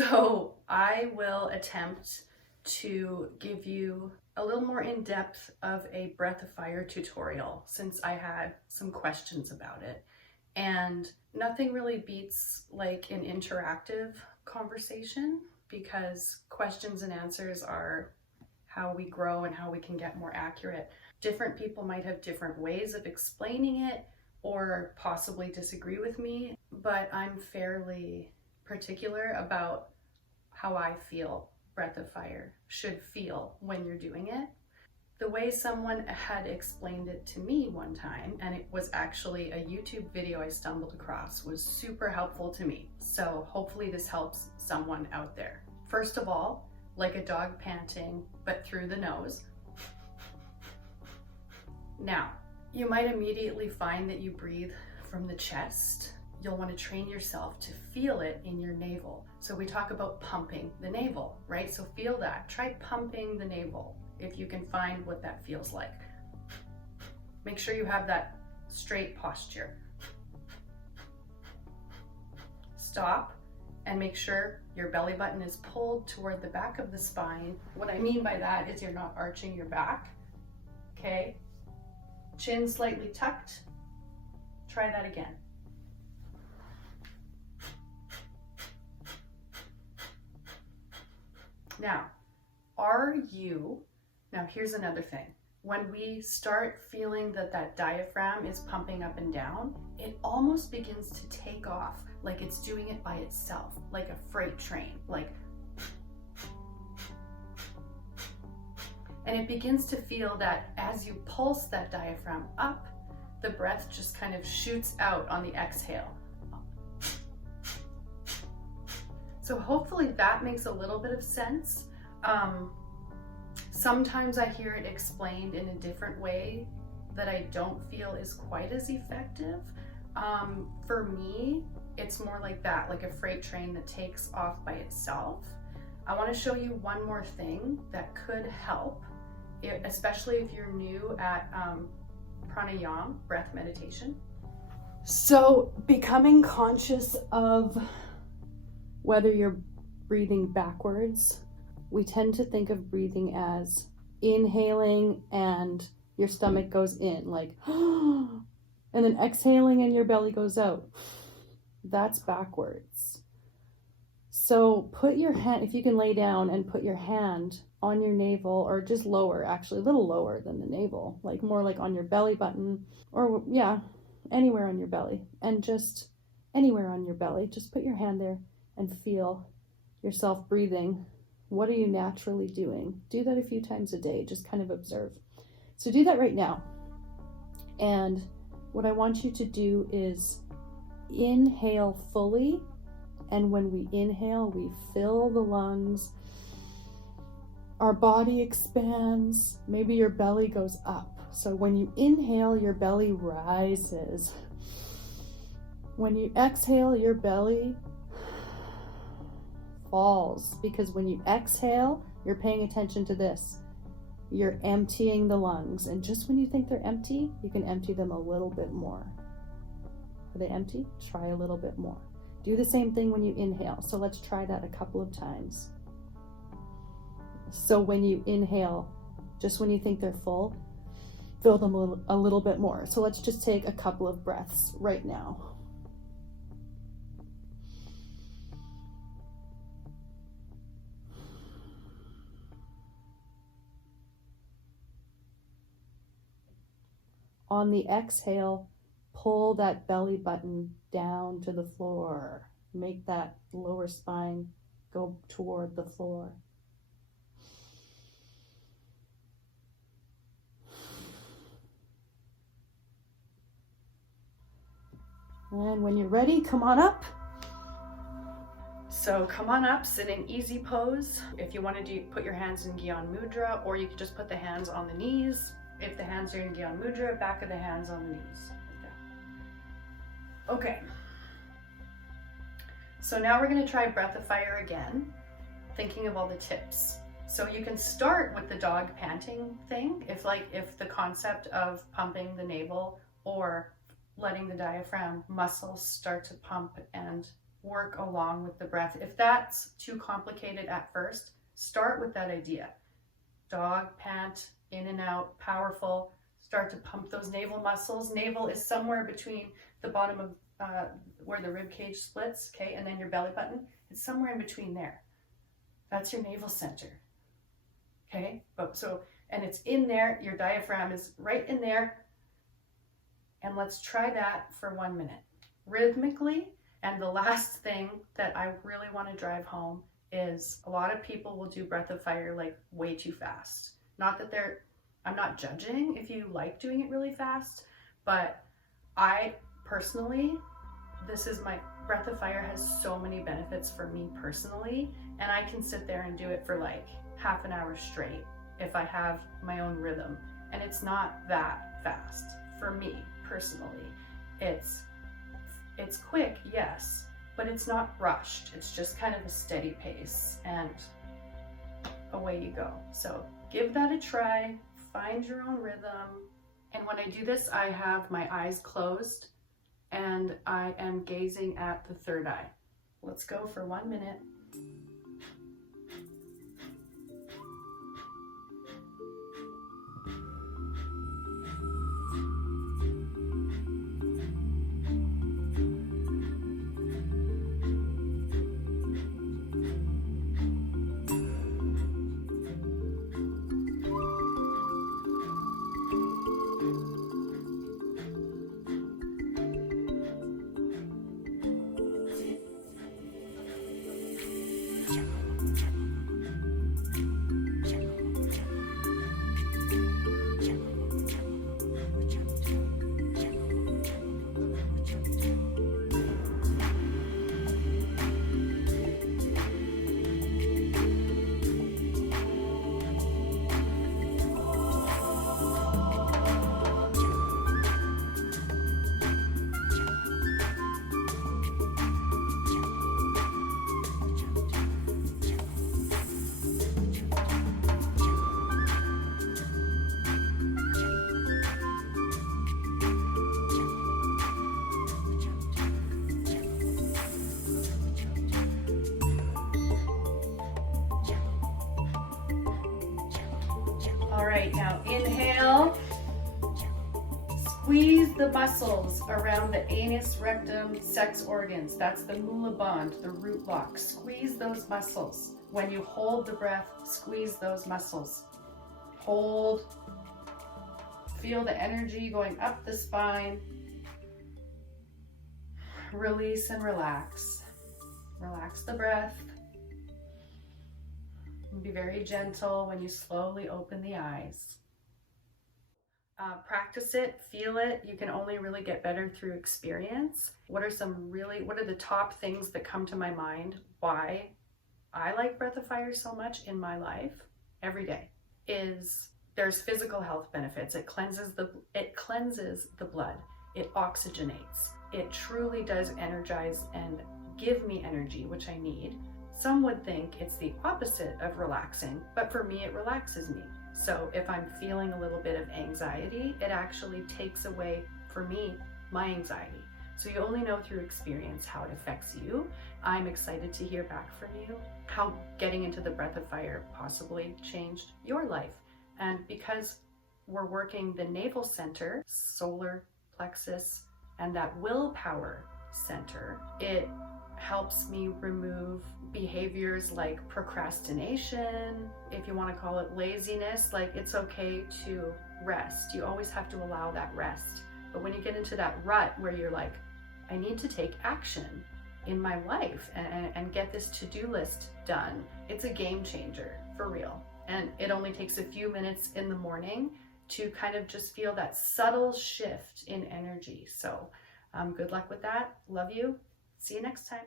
So I will attempt to give you a little more in depth of a breath of fire tutorial since I had some questions about it. And nothing really beats like an interactive conversation, because questions and answers are how we grow and how we can get more accurate. Different people might have different ways of explaining it or possibly disagree with me, but I'm fairly particular about how I feel breath of fire should feel when you're doing it. The way someone had explained it to me one time, and it was actually a YouTube video I stumbled across, was super helpful to me. So hopefully this helps someone out there. First of all, like a dog panting, but through the nose. Now, you might immediately find that you breathe from the chest. You'll want to train yourself to feel it in your navel. So we talk about pumping the navel, right? So feel that. Try pumping the navel if you can find what that feels like. Make sure you have that straight posture. Stop and make sure your belly button is pulled toward the back of the spine. What I mean by that is you're not arching your back, okay? Chin slightly tucked. Try that again. Now, now here's another thing. When we start feeling that that diaphragm is pumping up and down, it almost begins to take off, like it's doing it by itself, like a freight train, like. And it begins to feel that as you pulse that diaphragm up, the breath just kind of shoots out on the exhale. So hopefully that makes a little bit of sense. Sometimes I hear it explained in a different way that I don't feel is quite as effective. For me, it's more like that, like a freight train that takes off by itself. I want to show you one more thing that could help, especially if you're new at pranayam, breath meditation. So becoming conscious of whether you're breathing backwards. We tend to think of breathing as inhaling and your stomach goes in, like, and then exhaling and your belly goes out. That's backwards. So put your hand, if you can lay down and put your hand on your navel, or just lower, actually a little lower than the navel, like more like on your belly button, or anywhere on your belly, and just anywhere on your belly, just put your hand there and feel yourself breathing. What are you naturally doing? Do that a few times a day, just kind of observe. So do that right now. And what I want you to do is inhale fully. And when we inhale, we fill the lungs. Our body expands. Maybe your belly goes up. So when you inhale, your belly rises. When you exhale, your belly falls, because when you exhale, you're paying attention to this. You're emptying the lungs, and just when you think they're empty, you can empty them a little bit more. Are they empty? Try a little bit more. Do the same thing when you inhale. So let's try that a couple of times. So when you inhale, just when you think they're full, fill them a little bit more. So let's just take a couple of breaths right now. On the exhale, pull that belly button down to the floor. Make that lower spine go toward the floor. And when you're ready, come on up. So come on up, sit in easy pose. If you want to put your hands in Gyan Mudra, or you can just put the hands on the knees. If the hands are in Gyan Mudra, back of the hands on the knees. Like that. Okay. So now we're going to try breath of fire again, thinking of all the tips. So you can start with the dog panting thing, if the concept of pumping the navel or letting the diaphragm muscles start to pump and work along with the breath. If that's too complicated at first, start with that idea. Dog, pant, in and out, powerful. Start to pump those navel muscles. Navel is somewhere between the bottom of where the rib cage splits, okay, and then your belly button. It's somewhere in between there. That's your navel center, okay? And it's in there. Your diaphragm is right in there. And let's try that for 1 minute, rhythmically. And the last thing that I really want to drive home is a lot of people will do breath of fire like way too fast. Not that I'm not judging if you like doing it really fast, but I personally, my breath of fire has so many benefits for me personally, and I can sit there and do it for like half an hour straight if I have my own rhythm. And it's not that fast for me personally. It's quick, yes, but it's not rushed. It's just kind of a steady pace, and away you go. So give that a try, find your own rhythm. And when I do this, I have my eyes closed and I am gazing at the third eye. Let's go for 1 minute. All right, now inhale. Squeeze the muscles around the anus, rectum, sex organs. That's the mula band, the root block. Squeeze those muscles. When you hold the breath, squeeze those muscles. Hold. Feel the energy going up the spine. Release and relax. Relax the breath. And be very gentle when you slowly open the eyes. Practice it, feel it. You can only really get better through experience. What are the top things that come to my mind why I like breath of fire so much in my life every day is there's physical health benefits. It cleanses the blood. It oxygenates. It truly does energize and give me energy, which I need. Some would think it's the opposite of relaxing, but for me, it relaxes me. So if I'm feeling a little bit of anxiety, it actually takes away, for me, my anxiety. So you only know through experience how it affects you. I'm excited to hear back from you, how getting into the breath of fire possibly changed your life. And because we're working the navel center, solar plexus, and that willpower center, it helps me remove behaviors like procrastination, if you want to call it laziness. Like, it's okay to rest. You always have to allow that rest. But when you get into that rut where you're like, I need to take action in my life and get this to-do list done, it's a game changer for real. And it only takes a few minutes in the morning to kind of just feel that subtle shift in energy. So good luck with that. Love you. See you next time.